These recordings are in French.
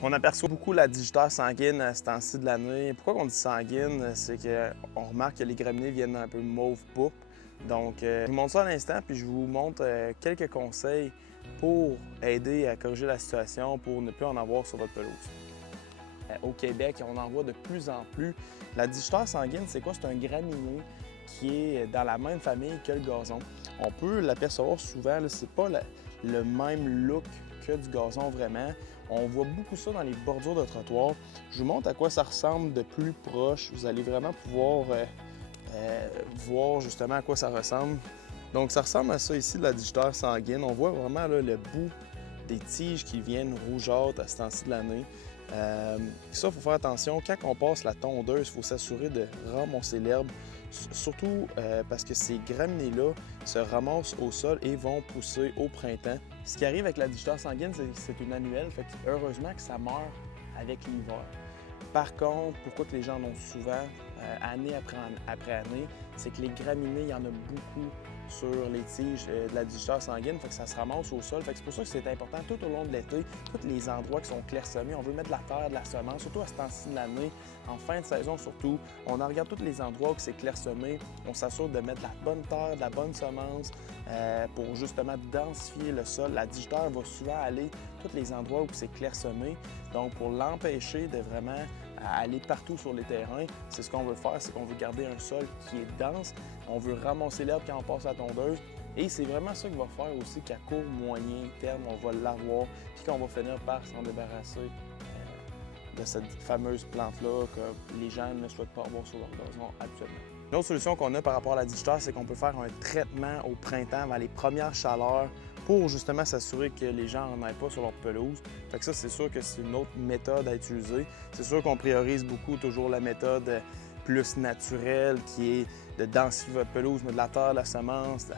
On aperçoit beaucoup la digitaire sanguine à ce temps-ci de l'année. Pourquoi on dit sanguine? C'est qu'on remarque que les graminées viennent un peu mauve pourpre. Donc, je vous montre ça à l'instant, puis je vous montre quelques conseils pour aider à corriger la situation pour ne plus en avoir sur votre pelouse. Au Québec, on en voit de plus en plus. La digitaire sanguine, c'est quoi? C'est un graminé qui est dans la même famille que le gazon. On peut l'apercevoir souvent, c'est pas le même look que du gazon vraiment. On voit beaucoup ça dans les bordures de trottoir. Je vous montre à quoi ça ressemble de plus proche. Vous allez vraiment pouvoir voir justement à quoi ça ressemble. Donc ça ressemble à ça ici de la digitaire sanguine. On voit vraiment là, le bout des tiges qui viennent rougeâtres à ce temps-ci de l'année. Ça, il faut faire attention. Quand on passe la tondeuse, il faut s'assurer de ramasser l'herbe, surtout parce que ces graminées-là se ramassent au sol et vont pousser au printemps. Ce qui arrive avec la digitaire sanguine, c'est une annuelle, fait que heureusement que ça meurt avec l'hiver. Par contre, pourquoi que les gens en ont souvent, année après année, c'est que les graminées, il y en a beaucoup sur les tiges de la digitaire sanguine, fait que ça se ramasse au sol. Fait que c'est pour ça que c'est important tout au long de l'été, tous les endroits qui sont clairsemés, on veut mettre de la terre, de la semence, surtout à ce temps-ci de l'année, en fin de saison surtout. On en regarde tous les endroits où c'est clairsemé, on s'assure de mettre de la bonne terre, de la bonne semence pour justement densifier le sol. La digitaire va souvent aller tous les endroits où c'est clairsemé, donc pour l'empêcher de vraiment aller partout sur les terrains, c'est ce qu'on veut faire, c'est qu'on veut garder un sol qui est dense, on veut ramasser l'herbe quand on passe la tondeuse, et c'est vraiment ça qui va faire aussi qu'à court, moyen terme, on va l'avoir, puis qu'on va finir par s'en débarrasser de cette fameuse plante-là que les gens ne souhaitent pas avoir sur leur gazon actuellement. L'autre solution qu'on a par rapport à la digitaire, c'est qu'on peut faire un traitement au printemps avant les premières chaleurs pour justement s'assurer que les gens n'en aient pas sur leur pelouse. Fait que ça, c'est sûr que c'est une autre méthode à utiliser. C'est sûr qu'on priorise beaucoup toujours la méthode plus naturelle qui est de densifier votre pelouse, mettre de la terre, de la semence,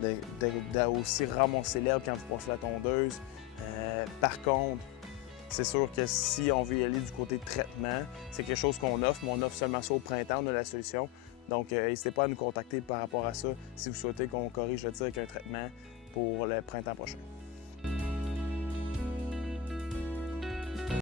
de aussi ramasser l'herbe quand vous passez la tondeuse. Par contre, c'est sûr que si on veut y aller du côté traitement, c'est quelque chose qu'on offre, mais on offre seulement ça au printemps, on a la solution. Donc, n'hésitez pas à nous contacter par rapport à ça si vous souhaitez qu'on corrige le tir avec un traitement pour le printemps prochain.